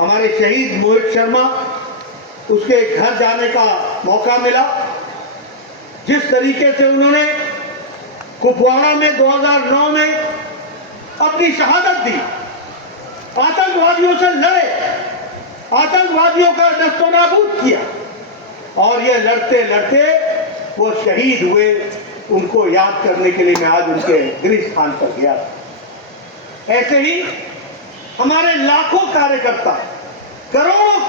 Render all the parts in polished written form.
हमारे शहीद मोहित शर्मा, उसके घर जाने का मौका मिला। जिस तरीके से उन्होंने कुपवाड़ा में 2009 में अपनी शहादत दी, आतंकवादियों से लड़े, आतंकवादियों का नस्तोनाबूद किया, और ये लड़ते लड़ते वो शहीद हुए। उनको याद करने के लिए मैं आज उनके गृह स्थान पर गया। ऐसे ही हमारे लाखों कार्यकर्ता करोड़ों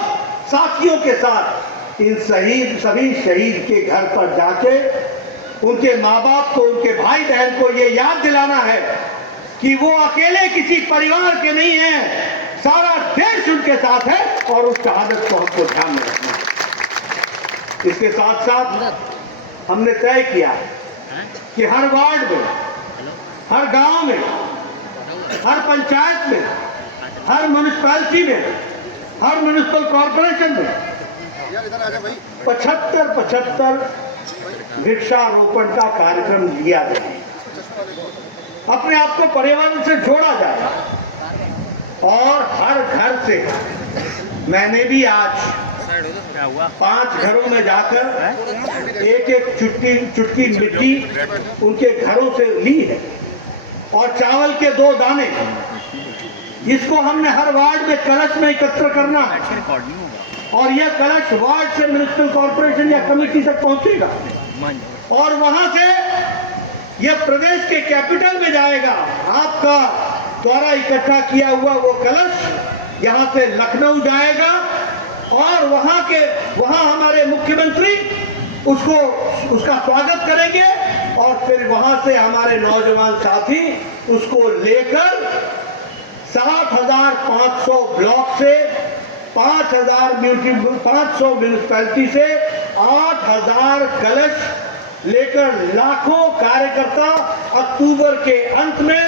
साथियों के साथ इन सभी शहीद के घर पर जाके उनके माँ बाप को, उनके भाई बहन को ये याद दिलाना है कि वो अकेले किसी परिवार के नहीं हैं, सारा देश उनके साथ है और उस शहादत को हमको ध्यान में रखना है। इसके साथ साथ हमने तय किया कि हर वार्ड में, हर गांव में, हर पंचायत में, हर म्युनिसिपैलिटी में, हर म्युनिसिपल कॉर्पोरेशन में 75 वृक्षारोपण का कार्यक्रम लिया जाए। अपने आप को पर्यावरण से जोड़ा जाए और हर घर से, मैंने भी आज 5 घरों में जाकर एक चुटकी मिट्टी उनके घरों से ली है और चावल के 2 दाने, इसको हमने हर वार्ड में कलश में एकत्र करना है और यह कलश वार्ड से म्युनिसिपल कॉर्पोरेशन या कमेटी तक पहुंचेगा और वहां से यह प्रदेश के कैपिटल में जाएगा। आपका द्वारा इकट्ठा किया हुआ वो कलश यहां से लखनऊ जाएगा और वहां हमारे मुख्यमंत्री उसका स्वागत करेंगे और फिर वहां से हमारे नौजवान साथी उसको लेकर 7,500 ब्लॉक से 500 म्युनिसिपैलिटी से 8,000 कलश लेकर लाखों कार्यकर्ता अक्टूबर के अंत में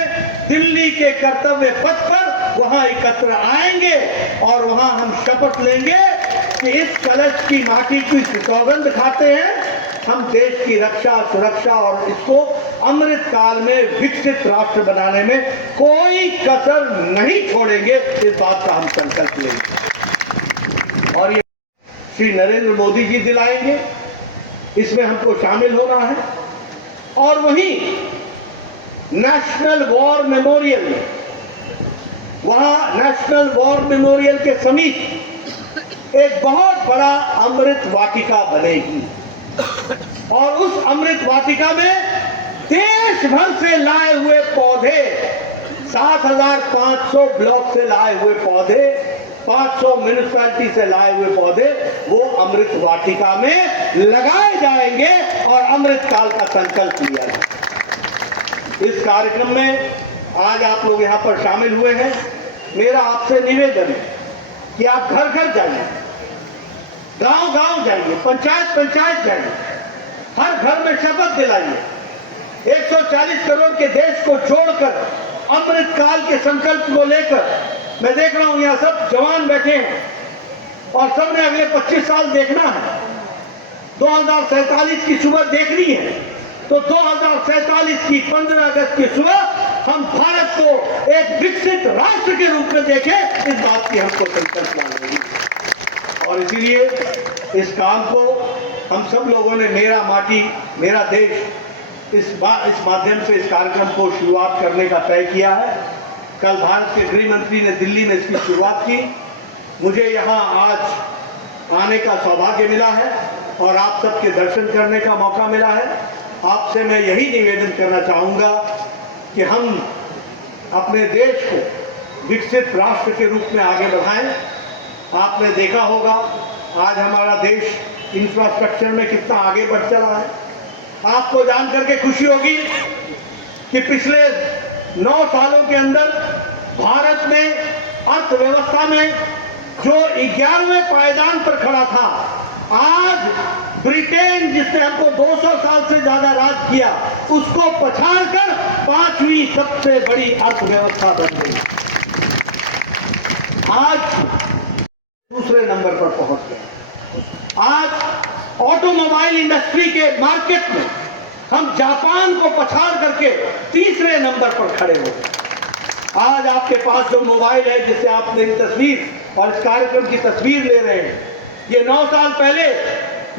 दिल्ली के कर्तव्य पथ पर वहां एकत्र आएंगे और वहां हम शपथ लेंगे कि इस कलश की माटी की सौगंध खाते हैं, हम देश की रक्षा, सुरक्षा और इसको अमृत काल में विकसित राष्ट्र बनाने में कोई कसर नहीं छोड़ेंगे। इस बात का हम संकल्प लेंगे और ये श्री नरेंद्र मोदी जी दिलाएंगे, इसमें हमको शामिल होना है। और वहीं नेशनल वॉर मेमोरियल में, वहां नेशनल वॉर मेमोरियल के समीप एक बहुत बड़ा अमृत वाटिका बनेगी और उस अमृत वाटिका में देश भर से लाए हुए पौधे, 7,500 ब्लॉक से लाए हुए पौधे, 500 म्युनिसिपैलिटी से लाए हुए पौधे वो अमृत वाटिका में लगाए जाएंगे और अमृत काल का संकल्प लिया जाएगा। इस कार्यक्रम में आज आप लोग यहाँ पर शामिल हुए हैं। मेरा आपसे निवेदन है कि आप घर घर जाइए, गांव गांव जाइए, पंचायत पंचायत जाइए, हर घर में शपथ दिलाइए। 140 करोड़ के देश को जोड़कर अमृत काल के संकल्प को लेकर, मैं देख रहा हूं यहाँ सब जवान बैठे हैं और सबने अगले 25 साल देखना है। 2047 की सुबह देखनी है तो 2047 की 15 अगस्त की सुबह हम भारत को एक विकसित राष्ट्र के रूप में देखें, इस बात की हमको संकल्प लाना है। और इसीलिए इस काम को हम सब लोगों ने मेरा माटी मेरा देश इस माध्यम से इस कार्यक्रम को शुरुआत करने का तय किया है। कल भारत के गृह मंत्री ने दिल्ली में इसकी शुरुआत की। मुझे यहाँ आज आने का सौभाग्य मिला है और आप सबके दर्शन करने का मौका मिला है। आपसे मैं यही निवेदन करना चाहूँगा कि हम अपने देश को विकसित राष्ट्र के रूप में आगे बढ़ाएं। आपने देखा होगा आज हमारा देश इंफ्रास्ट्रक्चर में कितना आगे बढ़ चला है। आपको जान करके खुशी होगी कि पिछले 9 सालों के अंदर भारत में अर्थव्यवस्था में जो 11वें पायदान पर खड़ा था, आज ब्रिटेन जिसने हमको 200 साल से ज्यादा राज किया, उसको पछाड़कर 5वीं सबसे बड़ी अर्थव्यवस्था बन गई। आज दूसरे नंबर पर पहुंच गए। आज ऑटोमोबाइल इंडस्ट्री के मार्केट में हम जापान को पछाड़ करके तीसरे नंबर पर खड़े हो गए। आज आपके पास जो मोबाइल है, जिसे आपने तस्वीर और इस कार्यक्रम की तस्वीर ले रहे हैं। ये 9 साल पहले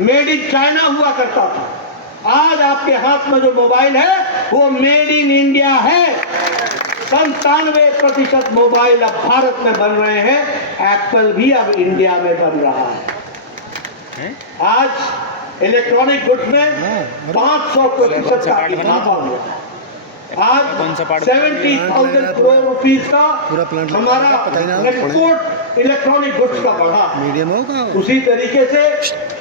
मेड इन चाइना हुआ करता था। आज आपके हाथ में जो मोबाइल है वो मेड इन इंडिया है। 97% मोबाइल अब भारत में बन रहे हैं। एप्पल भी अब इंडिया में बन रहा है। आज इलेक्ट्रॉनिक गुड्स में 500% का इजाफा हुआ है। आज 70,000 करोड़ रुपीस का हमारा एक्सपोर्ट इलेक्ट्रॉनिक गुड्स का बढ़ा। उसी तरीके से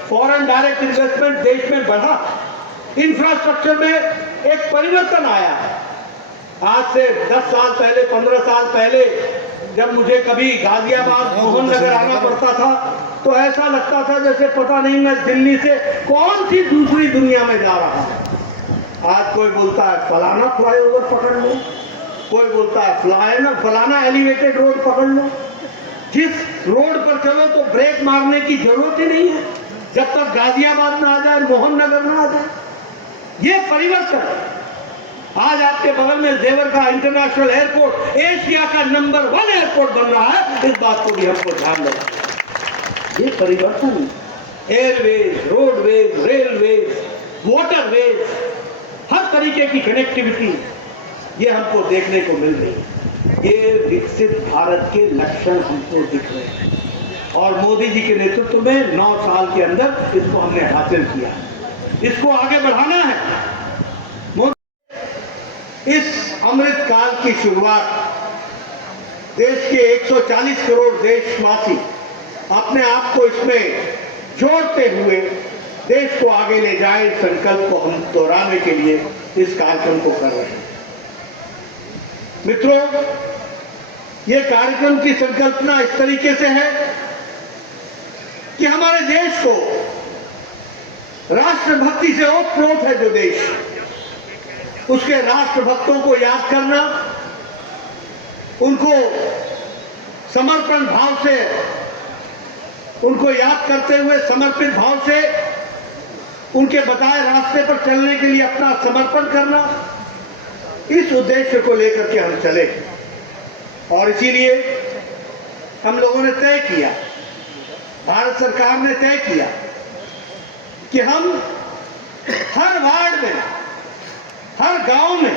फॉरेन डायरेक्ट इन्वेस्टमेंट देश में बढ़ा। इंफ्रास्ट्रक्चर में एक परिवर्तन आया। आज से 10 साल पहले, 15 साल पहले जब मुझे कभी गाजियाबाद, मोहन नगर आना पड़ता था तो ऐसा लगता था जैसे पता नहीं मैं दिल्ली से कौन सी दूसरी दुनिया में जा रहा हूं। आज कोई बोलता है फलाना फ्लाईओवर पकड़ लो, कोई बोलता है फलाना एलिवेटेड रोड पकड़ लो। जिस रोड पर चलो तो ब्रेक मारने की जरूरत ही नहीं है जब तक गाजियाबाद ना आ जाए, मोहन नगर ना आ जाए। ये परिवर्तन आज आपके बगल में जेवर का इंटरनेशनल एयरपोर्ट एशिया का नंबर 1 एयरपोर्ट बन रहा है। इस बात को भी हमको ध्यान रखना। ये परिवर्तन एयरवेज, रोडवेज, रेलवेज, वाटरवेज, हर तरीके की कनेक्टिविटी ये हमको देखने को मिल रही है। ये विकसित भारत के लक्षण हमको दिख रहे हैं और मोदी जी के नेतृत्व में 9 साल के अंदर इसको हमने हासिल किया। इसको आगे बढ़ाना है। इस अमृत काल की शुरुआत देश के 140 करोड़ देशवासी अपने आप को इसमें जोड़ते हुए देश को आगे ले जाए, इस संकल्प को हम दोहराने के लिए इस कार्यक्रम को कर रहे हैं। मित्रों, ये कार्यक्रम की संकल्पना इस तरीके से है कि हमारे देश को राष्ट्रभक्ति से ओतप्रोत है जो देश, उसके राष्ट्रभक्तों को याद करना, उनको समर्पण भाव से, उनको याद करते हुए समर्पित भाव से उनके बताए रास्ते पर चलने के लिए अपना समर्पण करना, इस उद्देश्य को लेकर के हम चले। और इसीलिए हम लोगों ने तय किया, भारत सरकार ने तय किया कि हम हर वार्ड में, हर गांव में,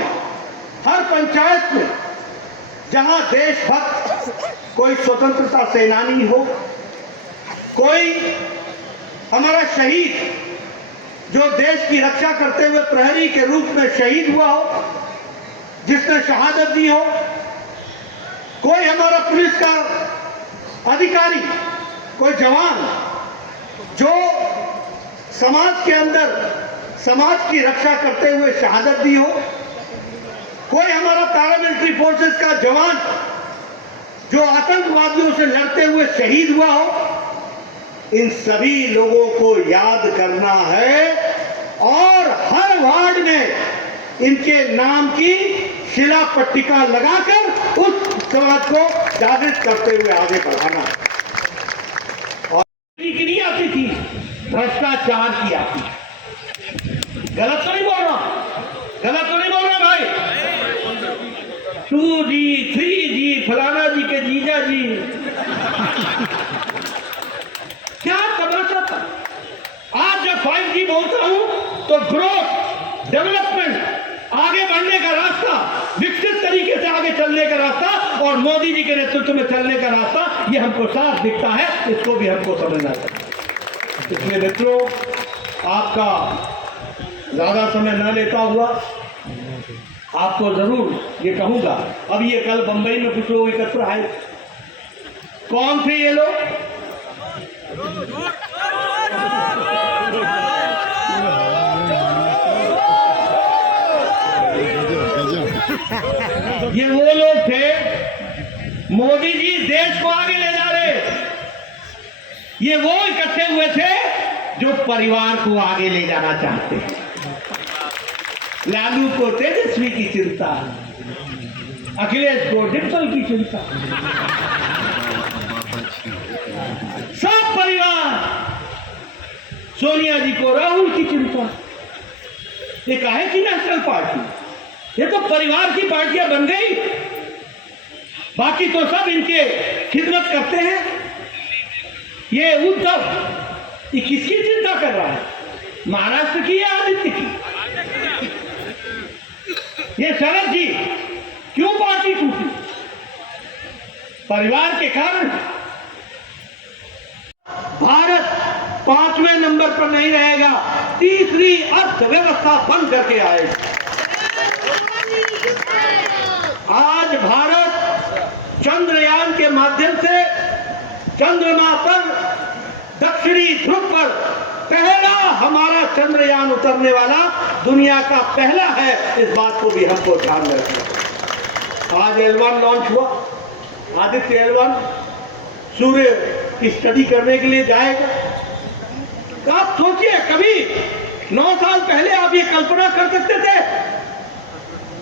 हर पंचायत में जहां देशभक्त, कोई स्वतंत्रता सेनानी हो, कोई हमारा शहीद जो देश की रक्षा करते हुए प्रहरी के रूप में शहीद हुआ हो, जिसने शहादत दी हो, कोई हमारा पुलिस का अधिकारी, कोई जवान जो समाज के अंदर समाज की रक्षा करते हुए शहादत दी हो, कोई हमारा पैरामिलिट्री फोर्सेस का जवान जो आतंकवादियों से लड़ते हुए शहीद हुआ हो, इन सभी लोगों को याद करना है और हर वार्ड में इनके नाम की शिला पट्टिका लगाकर उस समाज को जागृत करते हुए आगे बढ़ाना है। और की नहीं आती थी, भ्रष्टाचार की आती है। गलत तो नहीं बोल रहा, गलत तो नहीं बोल रहा भाई। 2G, 3G, फलाना जी के जीजा जी, क्या तमाशा था। आज जब 5G बोलता हूं तो ग्रोथ, डेवलपमेंट, आगे बढ़ने का रास्ता, विकसित तरीके से आगे चलने का रास्ता और मोदी जी के नेतृत्व में चलने का रास्ता, ये हमको साफ दिखता है। इसको भी हमको समझना चाहिए। इसलिए मित्रों, आपका ज्यादा समय न लेता हुआ आपको जरूर ये कहूंगा, अब ये कल बंबई में कुछ लोग एकत्र आए, कौन थे ये लोग? ये वो लोग थे, मोदी जी देश को आगे ले जा रहे, ये वो इकट्ठे हुए थे जो परिवार को आगे ले जाना चाहते हैं। लालू को तेजस्वी की चिंता, अखिलेश को डिम्पल की चिंता, सब परिवार, सोनिया जी को राहुल की चिंता। ये काहे की नेशनल पार्टी? ये तो परिवार की पार्टियां बन गई, बाकी तो सब इनके खिदमत करते हैं। ये उद्धव ये किसकी चिंता कर रहा है? महाराष्ट्र की या आदित्य की? ये शरद जी क्यों पार्टी टूटी? परिवार के कारण। भारत 5वें नंबर पर नहीं रहेगा, तीसरी अर्थव्यवस्था बन करके आएगी। आज भारत चंद्रयान के माध्यम से चंद्रमा पर, दक्षिणी ध्रुव पर पहला हमारा चंद्रयान उतरने वाला दुनिया का पहला है। इस बात को भी हमको ध्यान में रखना। आज L1 लॉन्च हुआ, आदित्य L1 सूर्य की स्टडी करने के लिए जाएगा। तो आप सोचिए, कभी 9 साल पहले आप ये कल्पना कर सकते थे?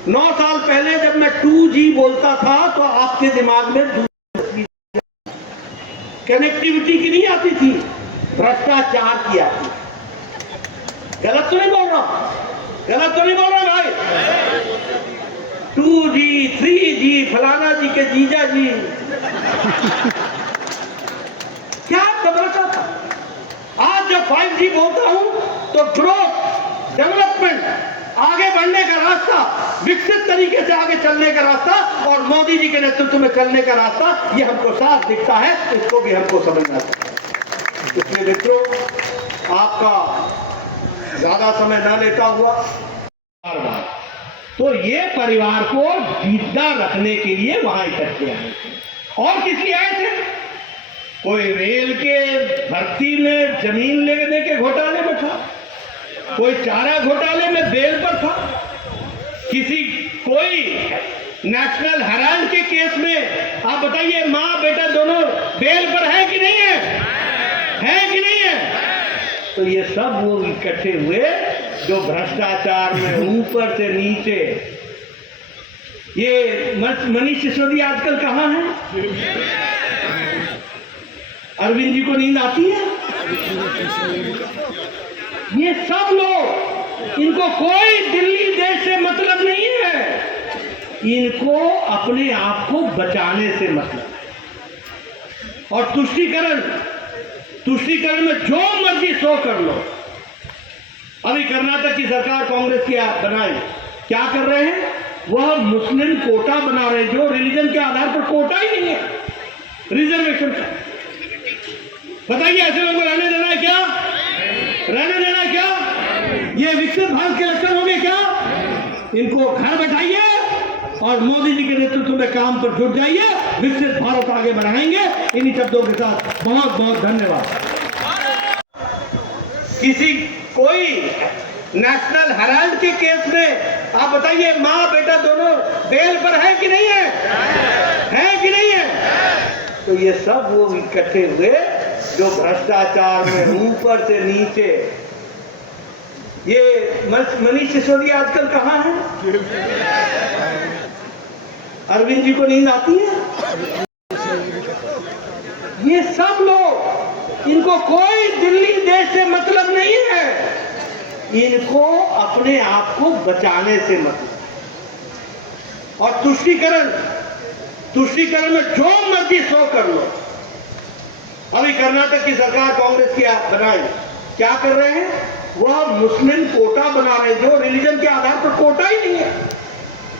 9 साल पहले जब मैं 2G बोलता था तो आपके दिमाग में कनेक्टिविटी की नहीं आती थी, भ्रष्टाचार की आती। गलत तो नहीं बोल रहा? गलत तो नहीं बोल रहा भाई? 2G 3G फलाना जी के जीजा जी क्या घबराता था? आज जब 5G बोलता हूं तो ग्रोथ, डेवलपमेंट, आगे बढ़ने का रास्ता, विकसित तरीके से आगे चलने का रास्ता और मोदी जी के नेतृत्व में चलने का रास्ता, ये हमको साफ दिखता है। इसको भी हमको समझना चाहिए। इसलिए मित्रों, आपका ज्यादा समय न लेता हुआ तो ये परिवार को जिंदा रखने के लिए वहां इकट्ठे आए थे। और किस लिए आए थे? कोई रेल के भर्ती में जमीन लेने के घोटाले में था, कोई चारा घोटाले में बेल पर था, कोई नेशनल हेराल्ड के केस में आप बताइए, माँ बेटा दोनों बेल पर है कि नहीं है? है कि नहीं है? तो ये सब वो इकट्ठे हुए जो भ्रष्टाचार में ऊपर से नीचे। ये मनीष सिसोदिया आजकल कहाँ है? अरविंद जी को नींद आती है? ये सब लोग, इनको कोई दिल्ली देश से मतलब नहीं है, इनको अपने आप को बचाने से मतलब। और तुष्टीकरण में जो मर्जी सो कर लो। अभी कर्नाटक की सरकार कांग्रेस की बनाई, क्या कर रहे हैं? वह मुस्लिम कोटा बना रहे हैं, जो रिलीजन के आधार पर कोटा ही नहीं है, रिजर्वेशन का। बताइए, ऐसे लोगों को रहने देना है क्या? रहने देना है क्या? ये विकसित भारत के लक्षण होंगे क्या? इनको घर बैठाइए और मोदी जी के नेतृत्व में काम पर जुट जाइए, विकसित भारत आगे बढ़ाएंगे। इन्हीं शब्दों के साथ बहुत बहुत धन्यवाद। कोई नेशनल हेराल्ड के केस में आप बताइए, माँ बेटा दोनों बेल पर है कि नहीं है? है कि नहीं है? तो ये सब वो इकट्ठे हुए जो भ्रष्टाचार में ऊपर से नीचे। ये मनीष सिसोदिया आजकल कहाँ है? अरविंद जी को नींद आती है? ये सब लोग, इनको कोई दिल्ली देश से मतलब नहीं है, इनको अपने आप को बचाने से मतलब। और तुष्टीकरण में जो मर्जी सो कर लो। अभी कर्नाटक की सरकार कांग्रेस की बनाई, क्या कर रहे हैं? वह मुस्लिम कोटा बना रहे हैं, जो रिलीजन के आधार पर कोटा ही नहीं है,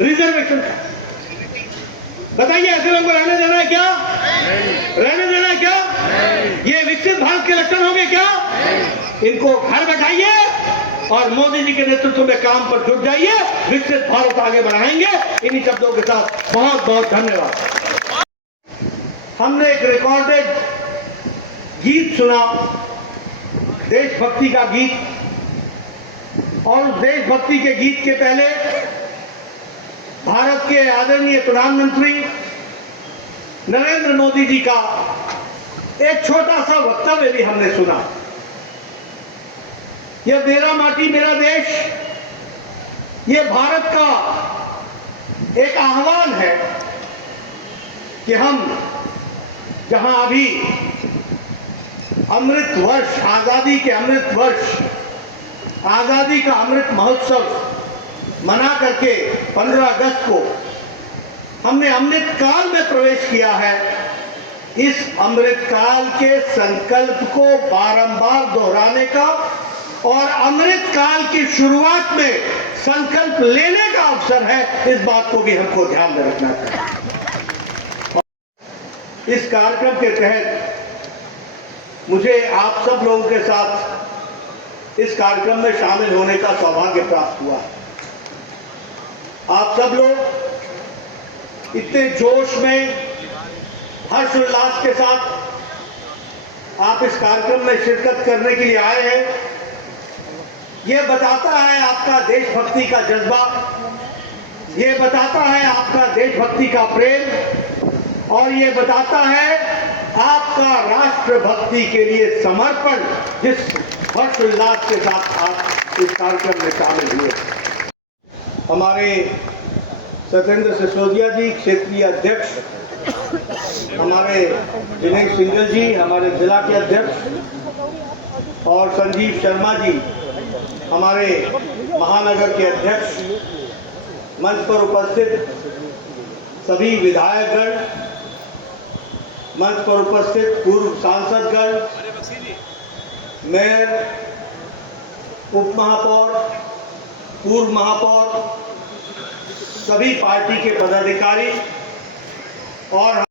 रिजर्वेशन का। बताइए, ऐसे लोगों को रहने देना है क्या? रहने देना है क्या? ये विकसित भारत के लक्षण होंगे क्या? इनको घर बैठाइए और मोदी जी के नेतृत्व में काम पर जुट जाइए, विकसित भारत आगे बढ़ाएंगे। इन्हीं शब्दों के साथ बहुत बहुत धन्यवाद। हमने एक रिकॉर्डेड गीत सुना, देशभक्ति का गीत, और देशभक्ति के गीत के पहले भारत के आदरणीय प्रधानमंत्री नरेंद्र मोदी जी का एक छोटा सा वक्तव्य भी हमने सुना। यह मेरा माटी मेरा देश, ये भारत का एक आह्वान है कि हम जहां अभी अमृत वर्ष, आजादी के अमृत वर्ष, आजादी का अमृत महोत्सव मना करके 15 अगस्त को हमने अमृत काल में प्रवेश किया है, इस अमृतकाल के संकल्प को बारंबार दोहराने का और अमृतकाल की शुरुआत में संकल्प लेने का अवसर है, इस बात को भी हमको ध्यान में रखना चाहिए। इस कार्यक्रम के तहत मुझे आप सब लोगों के साथ इस कार्यक्रम में शामिल होने का सौभाग्य प्राप्त हुआ। आप सब लोग इतने जोश में, हर्षोल्लास के साथ आप इस कार्यक्रम में शिरकत करने के लिए आए हैं। यह बताता है आपका देशभक्ति का जज्बा, यह बताता है आपका देशभक्ति का प्रेम, और यह बताता है आपका राष्ट्रभक्ति के लिए समर्पण, जिस हर्षोल्लास के साथ आप इस कार्यक्रम में शामिल हुए। हमारे सत्येंद्र सिसोदिया जी क्षेत्रीय अध्यक्ष, हमारे दिनेश सिंघल जी हमारे जिला के अध्यक्ष, और संजीव शर्मा जी हमारे महानगर के अध्यक्ष, मंच पर उपस्थित सभी विधायकगण, मंच पर उपस्थित पूर्व सांसदगण, मेयर, उप महापौर, पूर्व महापौर, सभी पार्टी के पदाधिकारी और